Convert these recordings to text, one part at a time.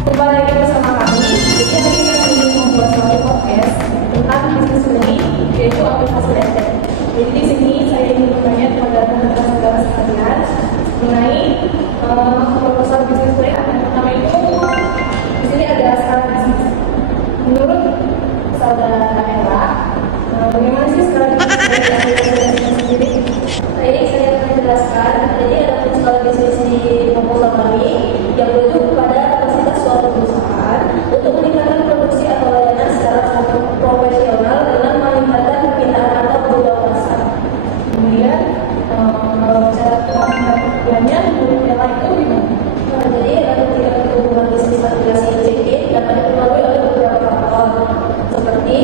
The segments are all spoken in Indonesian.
Kembali lagi bersama kami. Jadi hari ini kita ingin membuat suatu podcast tentang bisnis learning, yaitu aplikasi Lecek. Jadi di sini saya ingin bertanya kepada teman-teman saudara sekalian mengenai proposal bisnis learning. Yang pertama itu di sini ada skala bisnis. Menurut saudara Ella, bagaimana sih skala bisnis dari aplikasi sendiri? Baik, saya akan menjelaskan. Jadi ada skala bisnis di proposal kami yang merujuk kepada kapasitas suatu perusahaan untuk meningkatkan produksi atau layanan secara profesional dengan meningkatkan permintaan atau kebutuhan pasar. Kemudian cara pengertiannya menurut Ella itu gimana? Jadi ketika hubungan bisnis aplikasi Lecek dapat dipengaruhi oleh beberapa faktor seperti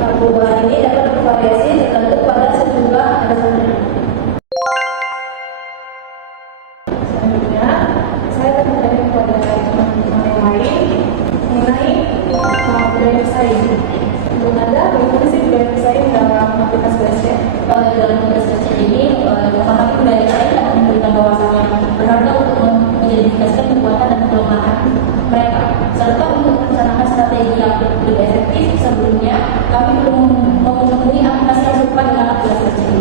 perubahan ini dapat bervariasi tergantung pada sejumlah dasarnya. Selanjutnya, saya akan bertanya kepada teman-teman yang lain mengenai budaya bersaing. Menurut Anda, bagaimana sih budaya bersaing dalam aplikasi Lecek? Kalau di dalam tugas Lecek ini, memahami budaya lain dapat memberikan wawasan yang berharga untuk mengidentifikasikan kekuatan dan kelemahan mereka, serta untuk merencanakan strategi yang lebih efektif. Sebelumnya, kami belum memenuhi aplikasi yang serupa dengan aplikasi Lecek ini,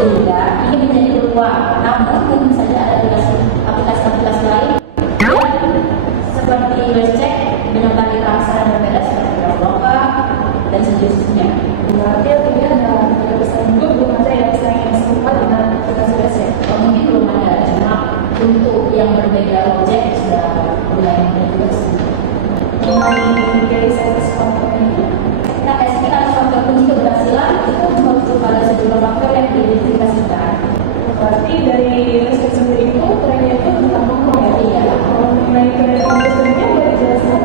sehingga ini menjadi peluang. Namun, mungkin saja ada aplikasi lain seperti Lecek dengan tadi rasa yang berbeda seperti Traveloka dan sejenisnya. Berarti artinya ada budaya bersaing juga belum ada yang bersaing yang serupa dengan aplikasi Lecek. Mungkin belum ada, cuma untuk yang berbeda objek sudah mulai juga sih. Mengenai dari service komponen ini, Kita estimasi faktor kunci keberhasilan itu merujuk pada sejumlah faktor yang diidentifikasikan. berarti dari Lecek sendiri itu trennya itu tentang nongkrong ya? Iya. Kalau mengenai kredit industrinya boleh dijelaskan?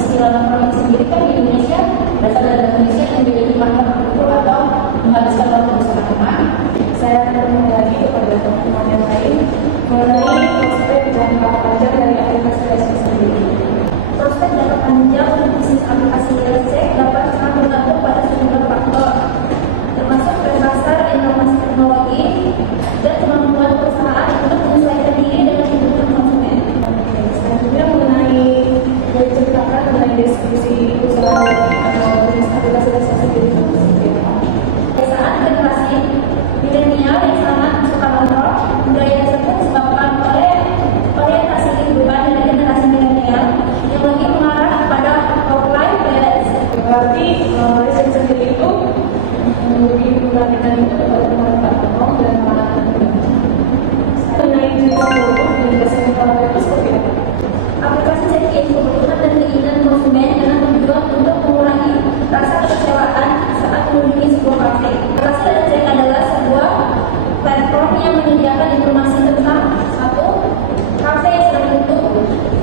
Istilah nongkrong itu sendiri kan di Indonesia berasal dari Indonesia yang menjadi partner berkumpul atau menghabiskan waktu bersama teman. Saya akan bertanya lagi kepada teman-teman yang lain mengenai prospek dan jangka panjang dari aplikasi Lecek sendiri. Prospek jangka panjang untuk bisnis aplikasi Lecek dapat sangat bergantung pada sejumlah faktor, termasuk tren pasar, inovasi teknologi, dan kemampuan perusahaan untuk menyesuaikan diri dengan kebutuhan konsumen. Selanjutnya mengenai boleh ceritakan mengenai deskripsi usaha atau bisnis aplikasi Lecek sendiri itu seperti apa? Saat generasi milenial yang sangat suka nongkrong, budaya tersebut disebabkan oleh orientasi kehidupan dari generasi milenial yang lebih mengarah kepada work-life balance. Berarti Lecek sendiri itu lebih memperhatikan itu kepada manfaat nongkrong dan manfaat pribadi. Mengenai jenis produk dan jasa yang itu seperti apa? Aplikasi check-in kebutuhan dan keinginan konsumen dengan tujuan untuk mengurangi rasa kekecewaan saat mengunjungi sebuah kafe. Aplikasi Lecek adalah sebuah platform yang menyediakan informasi tentang satu, kafe yang sedang tutup,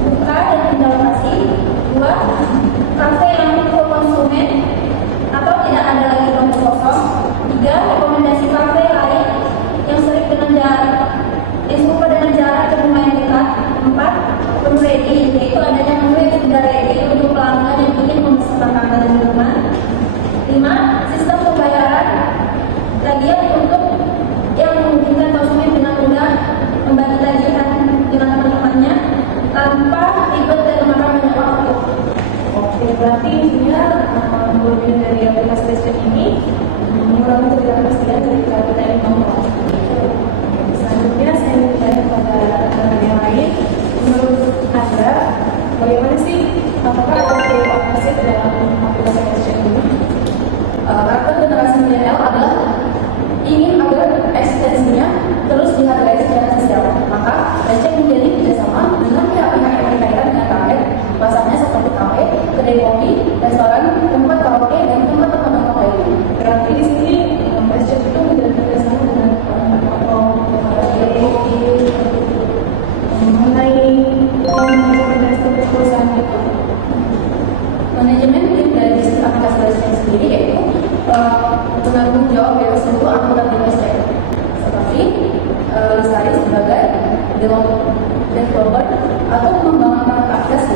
buka dan pindah lokasi. Dua, kafe yang untuk konsumen atau tidak ada lagi tempat kosong. Tiga, rekomendasi kafe lain yang sering dengan jarak yang serupa dengan jarak ke rumah yang dekat. Empat, menu ready, yaitu adanya menu yang sudah ready untuk pelanggan yang ingin memesan makanan dan minuman. Lima, sistem pembayaran tagihan untuk yang memungkinkan konsumen dengan mudah membagi tagihan dengan teman-temannya tanpa ribet dan memakan banyak waktu. Oke, berarti intinya kelebihan dari aplikasi Lecek ini mengurangi ketidakpastian ketika kita ingin nongkrong. Selanjutnya saya ingin bertanya kepada teman yang lain, menurut Anda bagaimana sih apakah ada perubahan pasif dalam aplikasi Lecek ini? Karakter generasi milenial adalah ingin agar eksistensinya terus dihargai secara sosial. Maka Lecek menjadi kerjasama dengan pihak-pihak yang berkaitan dengan kafe, pasarnya seperti kafe, kedai kopi, restoran, tempat karaoke, dan tempat nongkrong lainnya. Berarti di sini Lecek itu menjadi kerjasama dengan mengenai manajemen dan struktur perusahaan itu. Manajemen dari bisnis aplikasi Lecek sendiri yaitu penanggung jawab dari seluruh anggota tim Lecek, seperti Lestari sebagai developer atau mengembangkan aplikasi.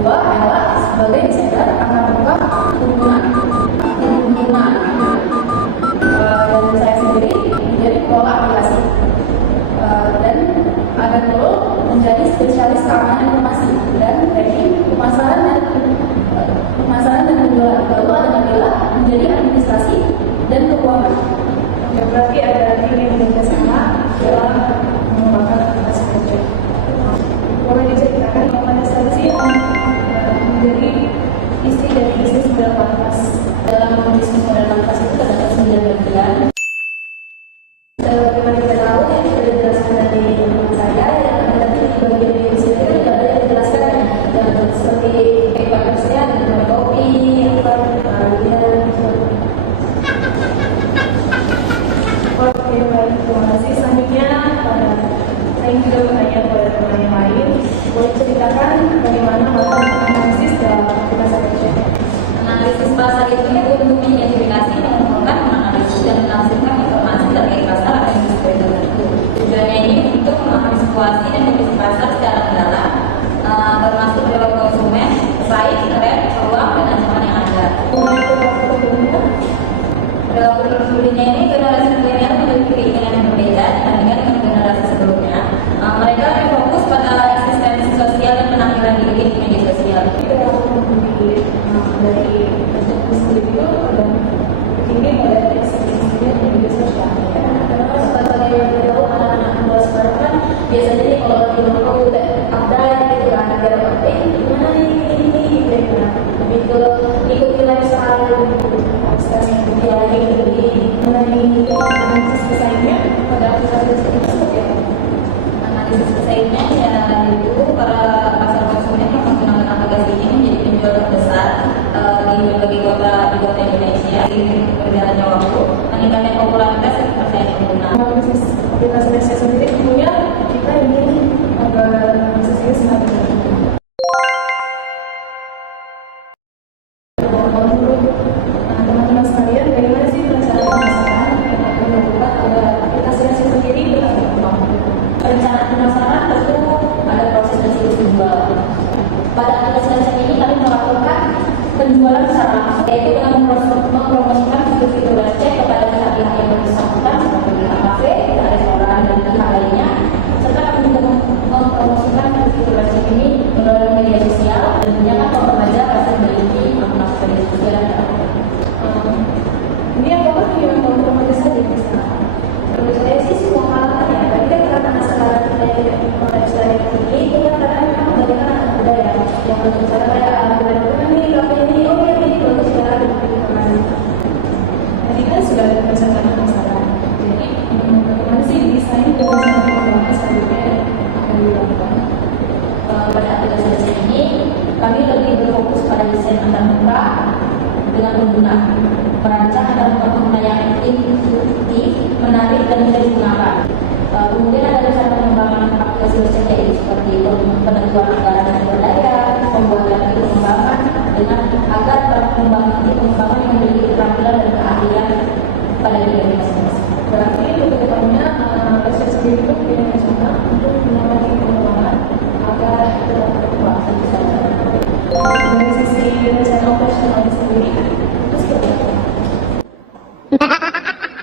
Dua, Ella sebagai desainer akan membuka hubungan dan saya sendiri menjadi pengelola aplikasi dan ada Nurul menjadi spesialis keamanan informasi dan training pemasaran dan penjualan. Lalu ada Nabila menjadi administrasi dan keuangan. Oke, berarti ada tim yang bekerja sama dalam mengembangkan aplikasi kerja. Boleh diceritakan pada saksi yang menjadi istri dari bisnis modal kanvas. Dalam bisnis modal kanvas itu terdapat 9 bagian. Bagaimana kita tahu yang sudah dijelaskan dari teman saya, yang nanti di bagian di sini itu tidak ada yang dijelaskan seperti packagingnya, dengan kopi, atau kemudian. Oke, baik, terima kasih. Selanjutnya, saya juga bertanya kepada teman yang lain. Boleh ceritakan bagaimana melakukan analisis dalam aplikasi kerja? Analisis pasar itu untuk mengidentifikasi, mengumpulkan, menganalisis, dan menafsirkan informasi terkait pasar atau industri tertentu. Tujuannya ini untuk memahami situasi dan kondisi pasar secara mendalam, termasuk lewat konsumen, pesaing, tren, peluang, dan ancaman yang ada. Perilaku pembelinya ini generasi milenial memiliki keinginan yang berbeda dibandingkan dengan generasi sebelumnya. Mereka lebih fokus pada eksistensi sosial dan penampilan diri di media sosial. Perilaku pembeli dari muslim itu ini pada eksistensinya di media sosial. Karena sebagai yang kita tahu anak-anak muda sekarang kan biasanya nih kalau lagi nongkrong udah update gitu kan, negara penting gimana ini gitu kan, lebih ke ikuti lifestyle Yang lebih mengenai analisis pesaingnya pada aplikasi itu seperti apa? analisis pesaingnya ya itu para pasar konsumen yang menggunakan aplikasi ini menjadi penjual terbesar di berbagai kota di kota Indonesia. Di berjalannya waktu meningkatnya popularitas dan kepercayaan pengguna. Bisnis aplikasi saya sendiri tentunya kita ingin agar bisnisnya semakin baik. Teman-teman sekalian, bagaimana sih perencanaan pemasaran yang akan dilakukan agar aplikasi sendiri berkembang? Perencanaan pemasaran tentu ada proses dan siklus penjual. Pada aplikasi ini kami melakukan penjualan secara langsung, yaitu dengan mempromosikan fitur-fitur website kepada pihak-pihak yang bersangkutan seperti pihak kafe, restoran, dan pihak lainnya, serta kami juga mempromosikan fitur website ini melalui media sosial dan tentunya kan kalau remaja pasti memiliki akun media sosial. Ini apakah yang otomatis saja bisa? Menurut saya sih semua kalangan ya, tapi kan karena sekarang kita tidak konteks dari ini, itu kan karena memang banyak anak muda ya, yang berbicara kayak anak muda ini, kafe ini, oh ya ini bagus ya, Tadi kan sudah ada perencanaan pemasaran. Jadi, bagaimana sih desain dan rencana pengembangan selanjutnya akan dilakukan? pada aplikasi ini kami lebih berfokus pada desain antar muka dengan pengguna, merancang antar muka pengguna yang intuitif, menarik dan mudah digunakan. Kemudian ada rencana pengembangan aplikasi website yaitu seperti penentuan anggaran dan sumber daya, pembuatan itu pengembangan dengan agar para pengembang nanti pengembangan yang memiliki keterampilan dan keahlian pada diri masing-masing. Berarti untuk kedepannya, website sendiri itu punya rencana untuk melakukan pengembangan agar berkembang tentu saja. Dari sisi rencana operasional sendiri, itu seperti apa?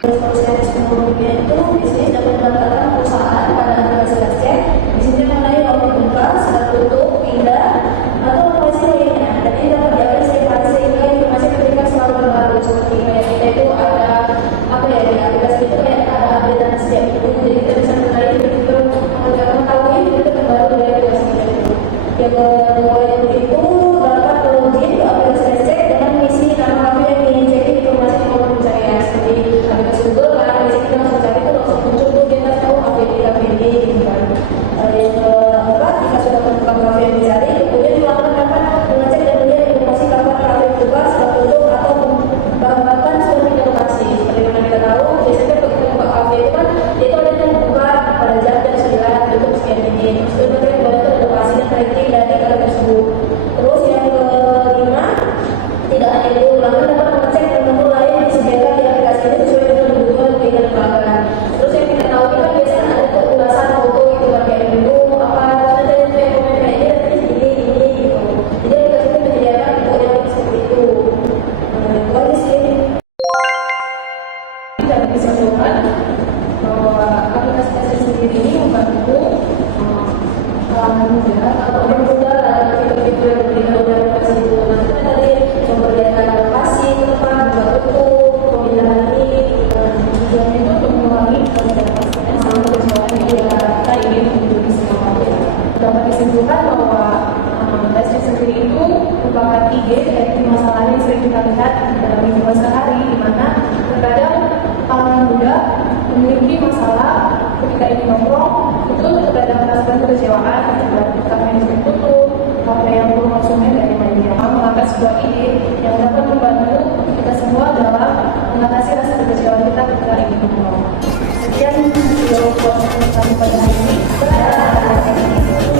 Proses teknologinya itu bisnis dapat mendapatkan perusahaan pada aplikasi website, bisnisnya mengenai waktu buka, saat tutup, pindah, atau operasi lainnya. Dan ini dapat diakses setiap hari sehingga informasi diberikan selalu terbaru. Seperti kayak kita itu ada apa ya di aplikasi itu kayak ada update setiap itu, jadi kita bisa mengenai begitu mengetahui itu terbaru dari aplikasi itu. Yang kedua itu dapat login ke aplikasi website dengan mengisi nama kafe yang ingin cek informasi yang mau pencarian seperti aplikasi Google kan, biasanya kita langsung cari itu langsung muncul tuh kita tahu kafe ini gitu kan. Yang keempat, jika sudah menemukan kafe yang dicari, kemudian melakukan mengecek dan melihat informasi kapan kafe buka, sudah tutup atau bahkan sudah pindah lokasi. Seperti mana kita tahu, biasanya kalau kita buka kafe itu kan dia itu ada yang buka pada jam 9, tutup sekian ini. Terus itu kita boleh tuh lokasi dan tracking dari kafe tersebut. Terus yang kelima, tidak hanya itu, lalu dapat mengecek menu lain yang disediakan di aplikasi ini sesuai dengan kebutuhan keinginan pelanggan. Terus yang kita tahu ini kan biasanya ada tuh ulasan foto gitu kan kayak menu apa, ada yang kayak komen kayak ini gitu. Jadi aplikasi itu menyediakan info yang seperti itu. Itu aja sih. Dapat disimpulkan bahwa aplikasi sendiri ini membantu muda atau bermuda itu yang diberikan oleh kesimpulan tadi memperlihatkan lokasi tempat buat toko pemindahan ini tujuan itu untuk mengurangi ketidakpastian sama kecewaan yang kita ingin menjadi semua. Dapat disimpulkan bahwa testing sendiri itu merupakan ide dari masalah yang sering kita lihat dalam kehidupan sehari, di mana terkadang kalangan muda memiliki masalah ketika ingin nongkrong itu terkadang merasakan kekecewaan akibat kafe yang tutup, kafe yang belum konsumen dan yang lainnya. Mengangkat sebuah ide yang dapat membantu kita semua dalam mengatasi rasa kekecewaan kita ketika ingin nongkrong. Sekian video podcast kami pada hari ini. Bye.